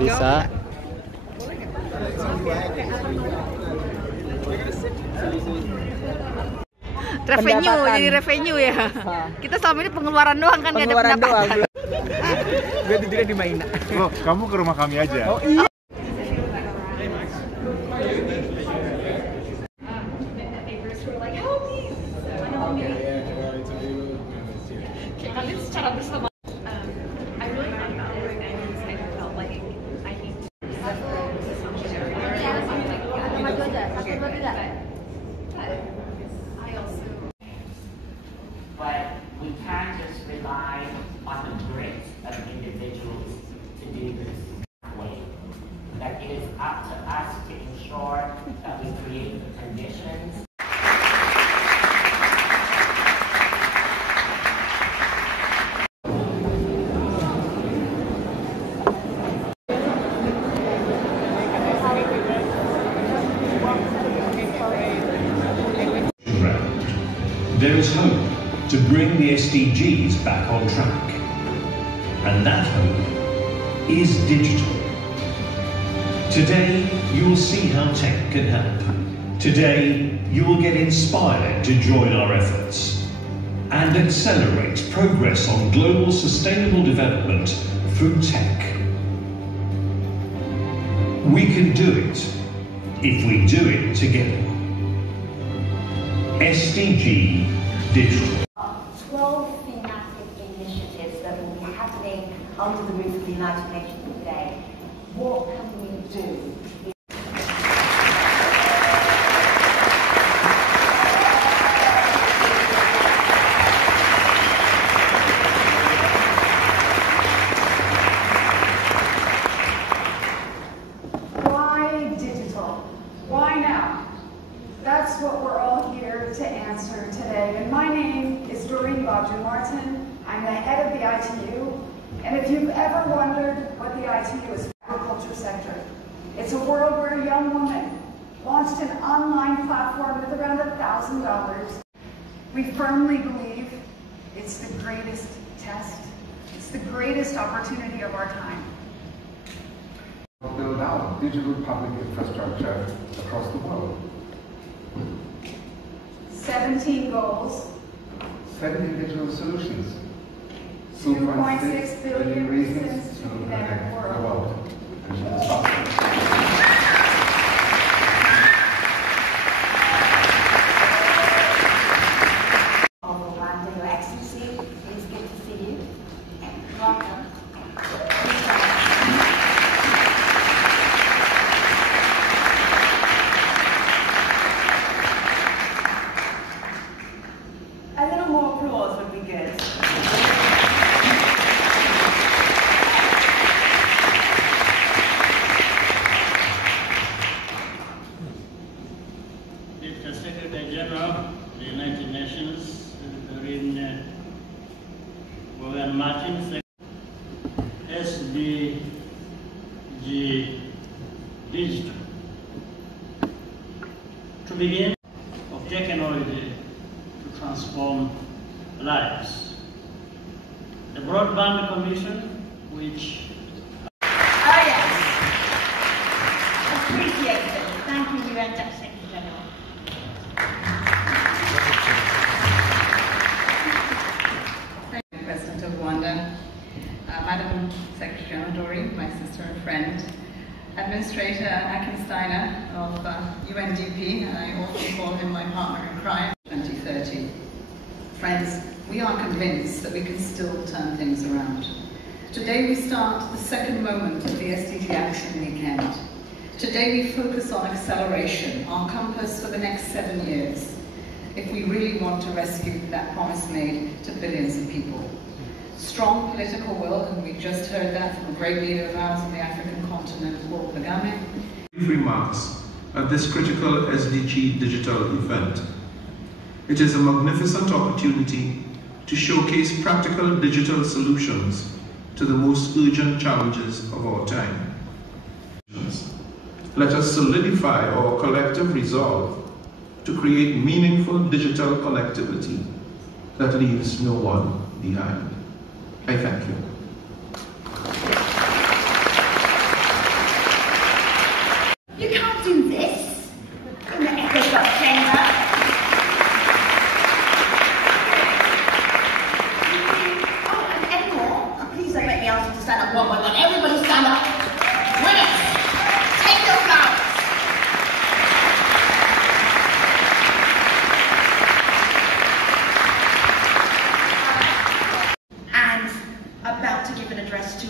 Bisa. Revenue, jadi revenue ya. Kita selama ini pengeluaran doang kan, nggak ada pendapatan. Gue tidurnya di Maina. Loh, kamu ke rumah kami aja. Oh iya. Kalian secara bersama. But we can't just rely on the grit of individuals to do this way. That it is up to us to ensure that we create the conditions. There is hope to bring the SDGs back on track. And that hope is digital. Today, you will see how tech can help. Today, you will get inspired to join our efforts and accelerate progress on global sustainable development through tech. We can do it if we do it together. SDG Digital. 12 thematic initiatives that will be happening under the roof of the United Nations today. What can we do? Why digital? Why now? That's what we're all here to answer today. And my name is Doreen Baudry-Martin. I'm the head of the ITU. And if you've ever wondered what the ITU is, agriculture sector. It's a world where a young woman launched an online platform with around $1,000. We firmly believe it's the greatest test. It's the greatest opportunity of our time. Build out digital public infrastructure across the world. 17 goals. 70 digital solutions. 2.6 billion reasons to connect the world. Orlando, Your Excellency, it's good to see you. Welcome. A little more applause would be good. Mr. Secretary General of the United Nations, Doreen Baudry-Martin, SDG Digital. To begin, of technology to transform lives. The Broadband Commission, which Oh yes. Appreciate it. Thank you, UN Secretary General. Thank you, President of Rwanda, Madam Secretary General Doreen, my sister and friend, Administrator Akin Steiner of UNDP, and I often call him my partner in crime, 2030. Friends, we are convinced that we can still turn things around. Today we start the second moment of the SDG Action Weekend. Today we focus on acceleration, our compass for the next 7 years, if we really want to rescue that promise made to billions of people. Strong political will, and we just heard that from a great leader of ours on the African continent, Paul Kagame. Remarks at this critical SDG digital event. It is a magnificent opportunity to showcase practical digital solutions to the most urgent challenges of our time. Let us solidify our collective resolve to create meaningful digital connectivity that leaves no one behind. I thank you.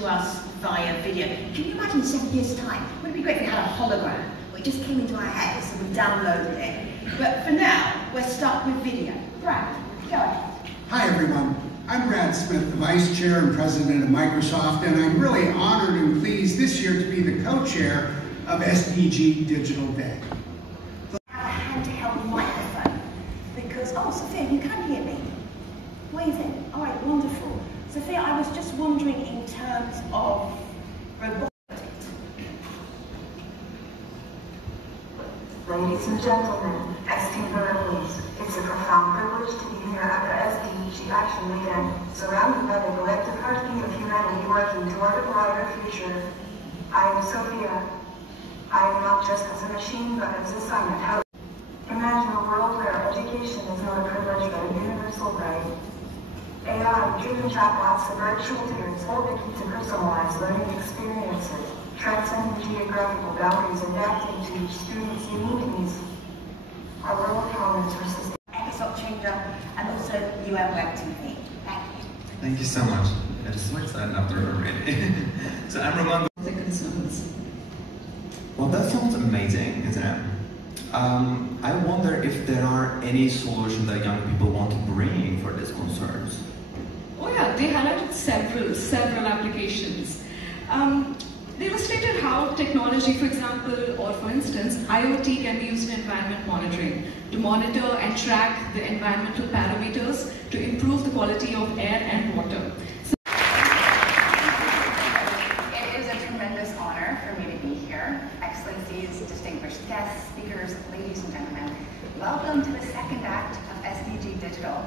to us via video. Can you imagine in 7 years' time? Wouldn't it be great if we had a hologram? It just came into our heads, so we downloaded it. But for now, we're stuck with video. Brad, go ahead. Hi everyone, I'm Brad Smith, the Vice Chair and President of Microsoft, and I'm really honored and pleased this year to be the co-chair of SDG Digital Day. Have a handheld microphone, because, oh Sophia, you can hear me. Waving, all right, wonderful. Sophia, I was just wondering in terms of robotics. Ladies and gentlemen, esteemed families, it's a profound privilege to be here at the SDG Action Weekend, surrounded by the collective heartbeat of humanity working toward a brighter future. I am Sophia. I am not just as a machine, but as a son of how. Imagine a world where education is not a privilege, but a universal right. AI-driven chatbots and virtual tutors hold the key to personalized learning experiences, transcending geographical boundaries and adapting to each student's unique needs. Our world promise for system Episode changer and also UN Web TV. Thank you. Thank you so much. It is so exciting after already. So I'm Roman. The concerns. Well, that sounds amazing, isn't it? I wonder if there are any solutions that young people want to bring for these concerns. Oh yeah, they highlighted several applications. They illustrated how technology, for example, or for instance, IoT can be used in environment monitoring to monitor and track the environmental parameters to improve the quality of air and water. It is a tremendous honor for me to be here. Excellencies, distinguished guests, speakers, ladies and gentlemen, welcome to the second act of SDG Digital.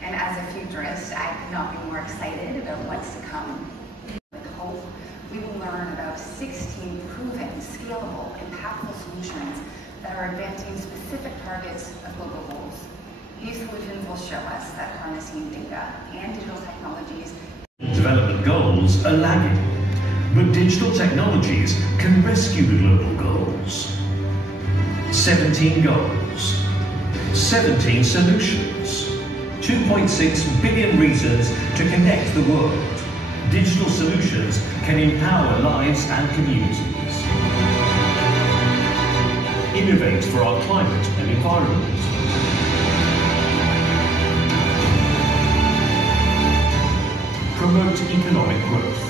And as a futurist, I could not be more excited about what's to come. With hope, we will learn about 16 proven, scalable, impactful solutions that are advancing specific targets of global goals. These solutions will show us that harnessing data and digital technologies. Development goals are lagging, but digital technologies can rescue the global goals. 17 goals, 17 solutions, 2.6 billion reasons to connect the world. Digital solutions can empower lives and communities. Innovate for our climate and environment. Promote economic growth.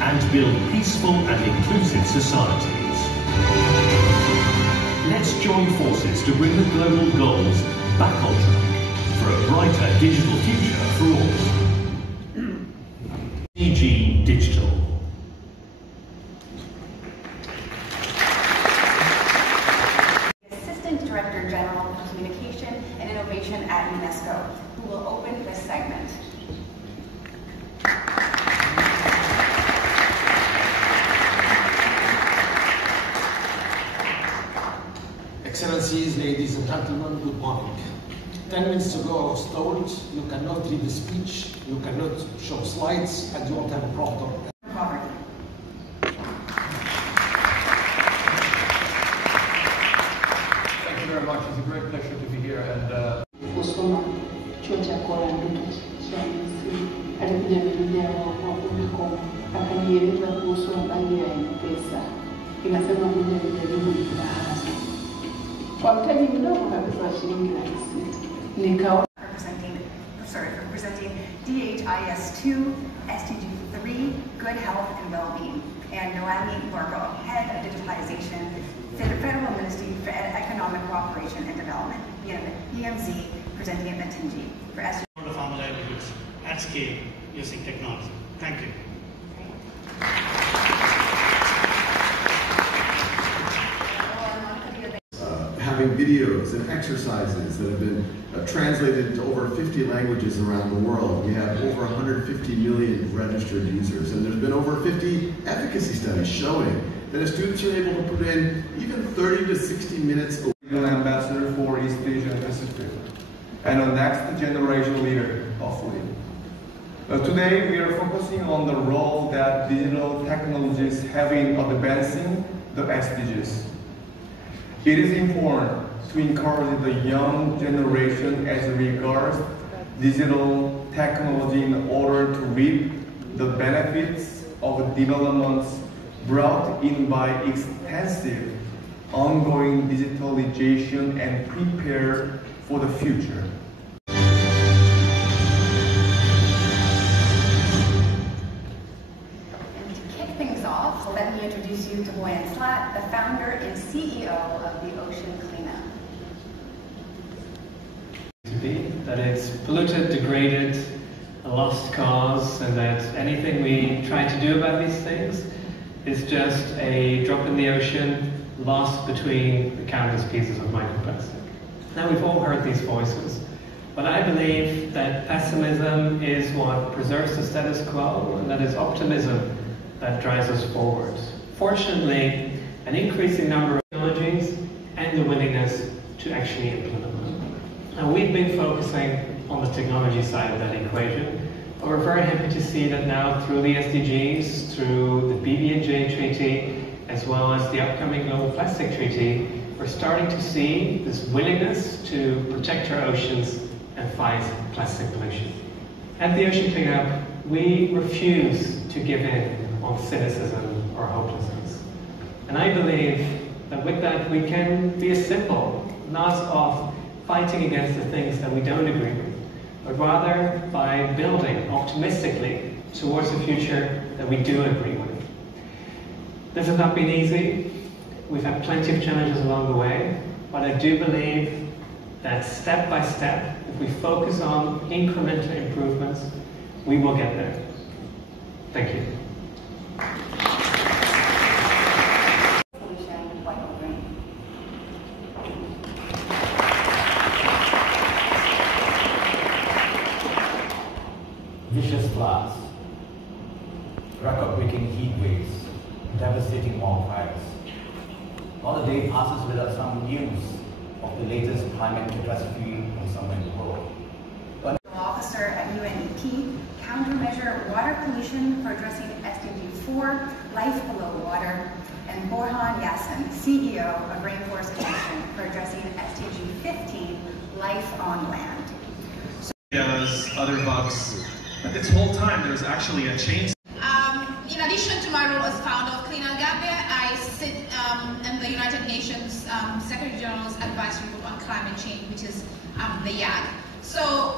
And build peaceful and inclusive societies. Let's join forces to bring the global goals back on track for a brighter digital future for all. SDG Digital. Assistant Director General of Communication and Innovation at UNESCO, who will open this segment. Excellencies, ladies and gentlemen, good morning. 10 minutes ago I was told you cannot read the speech, you cannot show slides, and you won't have a prompter. Thank you very much. It's a great pleasure to be here. And kusoma chuo cha Kola Ndoto cha Misri alikuja Biblia wa Unicom akanieleza kuhusu habari ya M-Pesa. Inasema moja nijaribu mtaala kwa mtaji mdogo kabisa wa shilingi 600 nikaona representing DHIS2, SDG3, Good Health and Wellbeing, and Noemi Marco, Head of Digitalization, Federal Ministry for Economic Cooperation and Development, EMZ, presenting at Matinji for SDG. The farmer livelihoods at scale using technology. Thank you. Having videos and exercises that have been translated into over 50 languages around the world. We have over 150 million registered users, and there's been over 50 efficacy studies showing that if students are able to put in even 30 to 60 minutes. Ambassador for East Asia and Pacific, and a next generation leader, hopefully. Today we are focusing on the role that digital technologies have in advancing the SDGs. It is important to encourage the young generation as regards digital technology in order to reap the benefits of developments brought in by extensive ongoing digitalization and prepare for the future. And to kick things off, let me introduce you to Boyan Slat, the founder and CEO of the Ocean Cleanup. That it's polluted, degraded, a lost cause, and that anything we try to do about these things is just a drop in the ocean, lost between the countless pieces of microplastic. Now, we've all heard these voices, but I believe that pessimism is what preserves the status quo, and that it's optimism that drives us forward. Fortunately, an increasing number of technologies and the willingness to actually implement them. And we've been focusing on the technology side of that equation, but we're very happy to see that now through the SDGs, through the BBNJ Treaty, as well as the upcoming Global Plastic Treaty, we're starting to see this willingness to protect our oceans and fight plastic pollution. At the Ocean Cleanup, we refuse to give in on cynicism or hopelessness. And I believe that with that we can be as simple, not of fighting against the things that we don't agree with, but rather by building optimistically towards a future that we do agree with. This has not been easy. We've had plenty of challenges along the way, but I do believe that step by step, if we focus on incremental improvements, we will get there. Thank you. Vicious floods, record-breaking heat waves, devastating wildfires. Not a day passes without some news of the latest climate catastrophe from somewhere in the world. Officer at UNEP, countermeasure water pollution for addressing SDG 4, Life Below Water, and Borhan Yassin, CEO of Rainforest Connection, for addressing SDG 15, Life on Land. Other bugs. This whole time there's actually a change. In addition to my role as founder of Clean Air Gambia, I sit in the United Nations Secretary General's Advisory Group on Climate Change, which is the YAG. So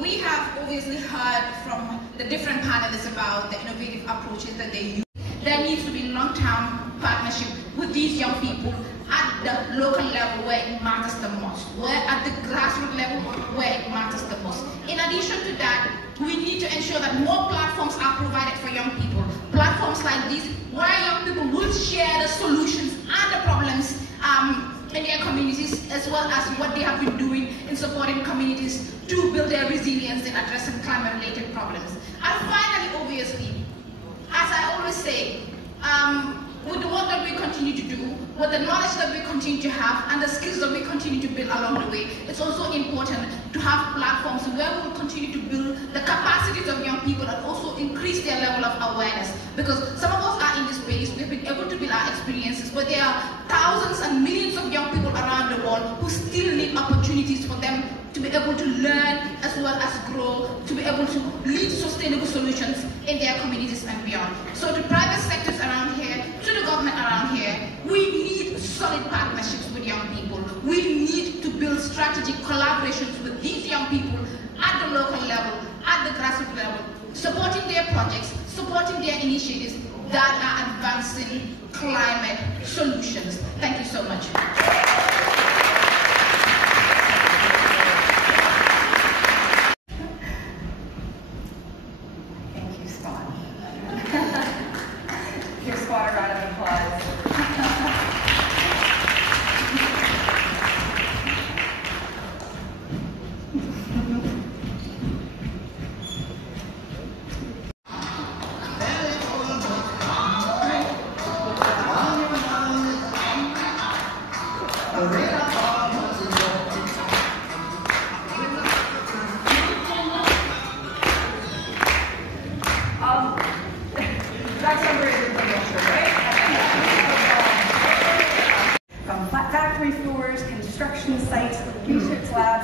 we have obviously heard from the different panelists about the innovative approaches that they use. There needs to be long-term partnership with these young people at the local level where it matters the most, where at the grassroots level where it matters the most. In addition to that, we need to ensure that more platforms are provided for young people. Platforms like these where young people will share the solutions and the problems in their communities, as well as what they have been doing in supporting communities to build their resilience in addressing climate-related problems. And finally, obviously, as I always say, with the work that we continue to do, with the knowledge that we continue to have, and the skills that we continue to build along the way, it's also important to have platforms where we will continue to build the capacities of young people and also increase their level of awareness. Because some of us are in this space, we've been able to build our experiences, but there are thousands and millions of young people around the world who still need opportunities for them to be able to learn as well as grow, to be able to lead sustainable solutions in their communities and beyond. So to private sectors around here, to the government around here, we need solid partnerships with young people. We need to build strategic collaborations with these young people at the local level, at the grassroots level, supporting their projects, supporting their initiatives that are advancing climate solutions. Thank you so much. Give Scott a round of applause.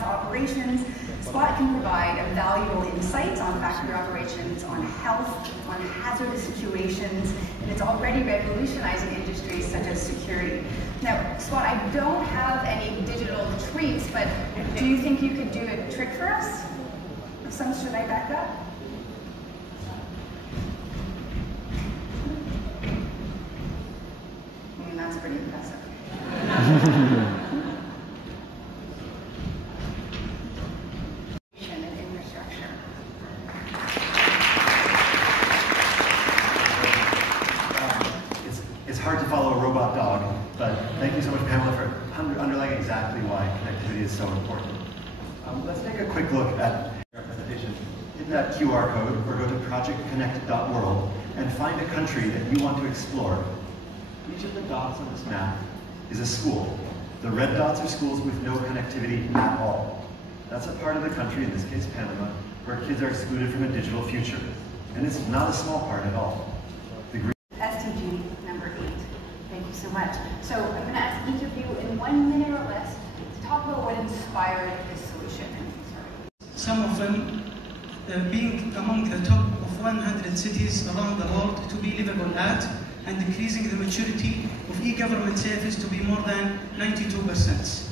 warehouse operations, Spot can provide a valuable insight on factory operations, on health, on hazardous situations, and it's already revolutionizing industries such as security. Now, Spot, I don't have any digital treats, but do you think you could do a trick for us? Of some sort, I back up? I mean, that's pretty impressive. And infrastructure. It's hard to follow a robot dog, but thank you so much, Pamela, for underlying exactly why connectivity is so important. Let's take a quick look at our presentation. Hit that QR code or go to projectconnect.world and find a country that you want to explore. Each of the dots on this map is a school. The red dots are schools with no connectivity at all. That's a part of the country, in this case Panama, where kids are excluded from a digital future. And it's not a small part at all. SDG number 8. Thank you so much. So I'm going to ask each of you in 1 minute or less to talk about what inspired this solution. Some of them being among the top of 100 cities around the world to be livable at, and increasing the maturity of e-government service to be more than 92%.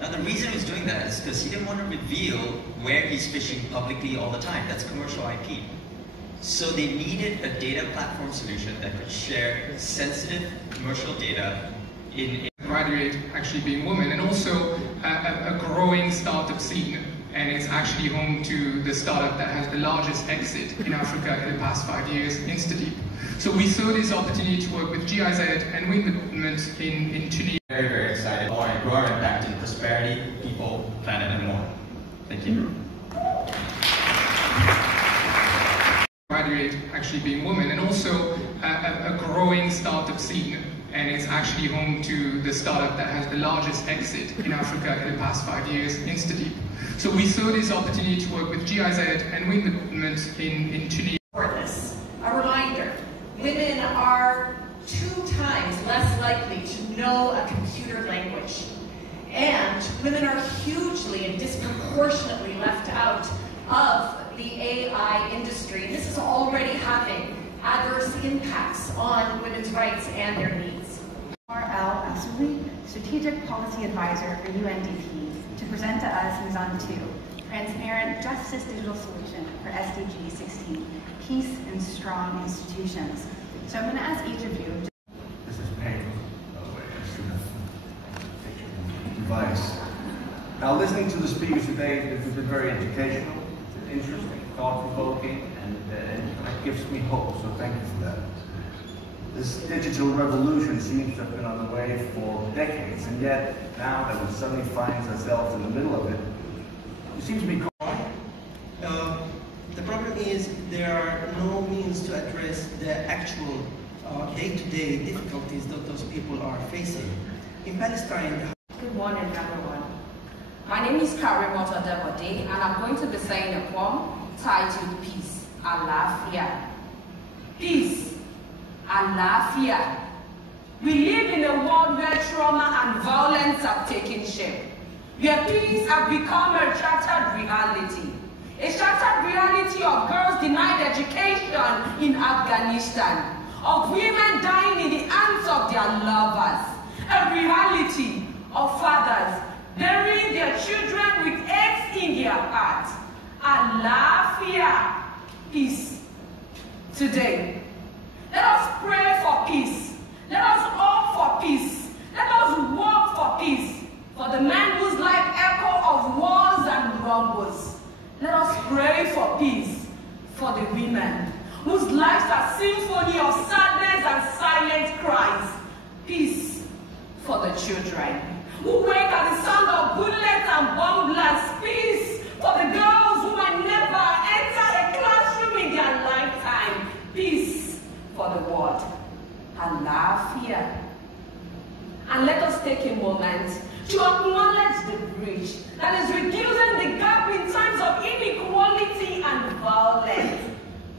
Now the reason he's doing that is because he didn't want to reveal where he's fishing publicly all the time. That's commercial IP. So they needed a data platform solution that could share sensitive commercial data in graduate actually being women, and also a growing startup scene. And it's actually home to the startup that has the largest exit in Africa in the past 5 years, InstaDeep. So we saw this opportunity to work with GIZ and with the government in Tunisia. Very, very excited. More and grow our impact in prosperity, people, planet, and more. Thank you. Graduate actually being women, and also a growing startup scene. And it's actually home to the startup that has the largest exit in Africa in the past 5 years, InstaDeep. So we saw this opportunity to work with GIZ and with the government in Tunisia. For this, a reminder, women are 2 times less likely to know a computer language. And women are hugely and disproportionately left out of the AI industry. This is already having adverse impacts on women's rights and their needs. Al Asuli, Strategic Policy Advisor for UNDP, to present to us Mizan 2, Transparent Justice Digital Solution for SDG 16, Peace and Strong Institutions. So I'm going to ask each of you. This is Payne, by the way, a device. Now, listening to the speakers today, it's been very educational, it's interesting, thought-provoking, and it gives me hope, so thank you for that. This digital revolution seems to have been on the way for decades, and yet now that we suddenly find ourselves in the middle of it, it seems to be the problem is there are no means to address the actual day-to-day difficulties that those people are facing. In Palestine... Good morning, everyone. My name is Karen Motodebode, and I'm going to be saying a poem titled Peace, Alafia. Peace, Alafia. We live in a world where trauma and violence have taken shape, where peace has become a shattered reality. A shattered reality of girls denied education in Afghanistan, of women dying in the hands of their lovers, a reality of fathers burying their children with eggs in their hearts. Alafia, peace. Today, let us pray for peace. Let us hope for peace. Let us work for peace. For the men whose life echo of wars and rumbles. Let us pray for peace. For the women whose lives are symphony of sadness and silent cries. Peace for the children who wake at the sound of bullets and bomb blasts. Peace for the girls who may never enter a classroom in their lifetime. Peace for the world. Alafia. And let us take a moment to acknowledge the breach that is reducing the gap in times of inequality and violence.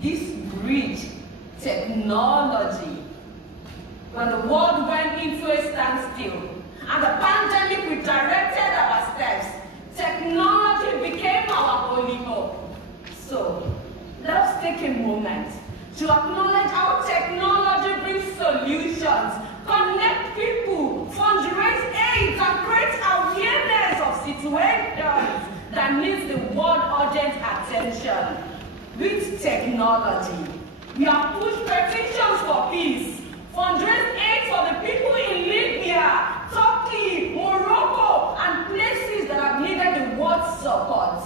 This breach, technology, when the world went into a standstill and the pandemic redirected our steps situations that needs the world urgent attention. With technology, we have pushed petitions for peace, fundraised aid for the people in Libya, Turkey, Morocco, and places that have needed the world's support.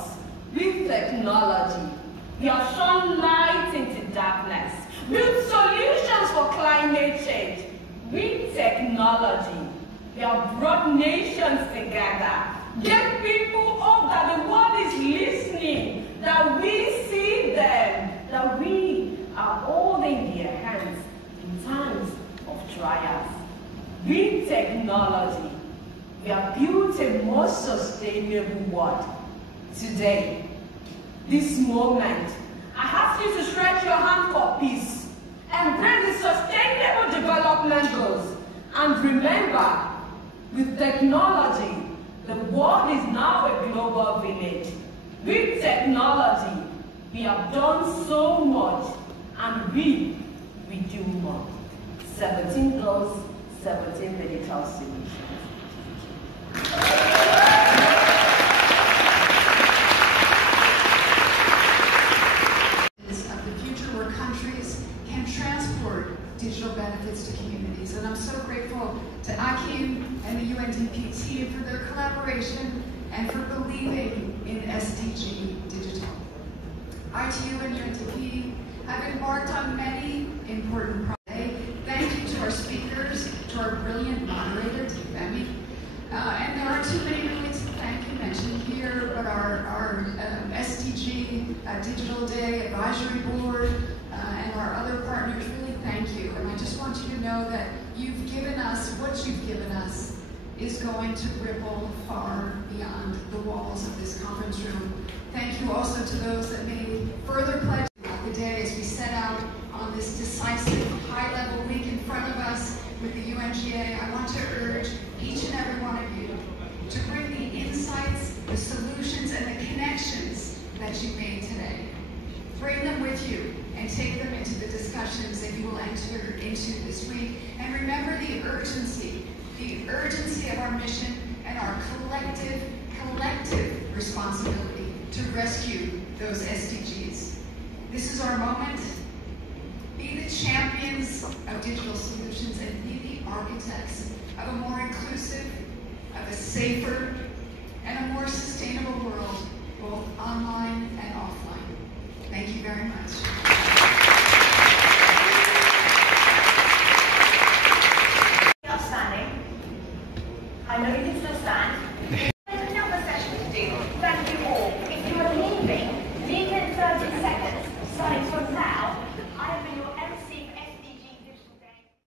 With technology, we have shone light into darkness, built solutions for climate change. With technology, we have brought nations together, gave people hope that the world is listening, that we see them, that we are holding their hands in times of trials. With technology, we have built a more sustainable world. Today, this moment, I ask you to stretch your hand for peace, embrace the sustainable development goals, and remember, with technology, the world is now a global village. With technology, we have done so much, and we do more. 17 goals, 17 digital solutions. Of the future where countries can transport digital benefits to communities. And I'm so grateful to Akim and the UNDP team for their collaboration and for believing in SDG Digital. ITU and UNDP have embarked on many important projects. Thank you to our speakers, to our brilliant moderator, Femi. And there are too many really to thank and mention here, but our SDG Digital Day Advisory Board and our other partners, really thank you. And I just want you to know that you've given us, what you've given us is going to ripple far beyond the walls of this conference room. Thank you also to those that made further pledges throughout the day as we set out on this decisive high-level week in front of us with the UNGA. I want to urge each and every one of you to bring the insights, the solutions, and the connections that you made today. Bring them with you and take them into the discussions that you will enter into this week. And remember the urgency of our mission and our collective responsibility to rescue those SDGs. This is our moment. Be the champions of digital solutions and be the architects of a more inclusive, of a safer, and a more sustainable world, both online and offline. Thank you very much.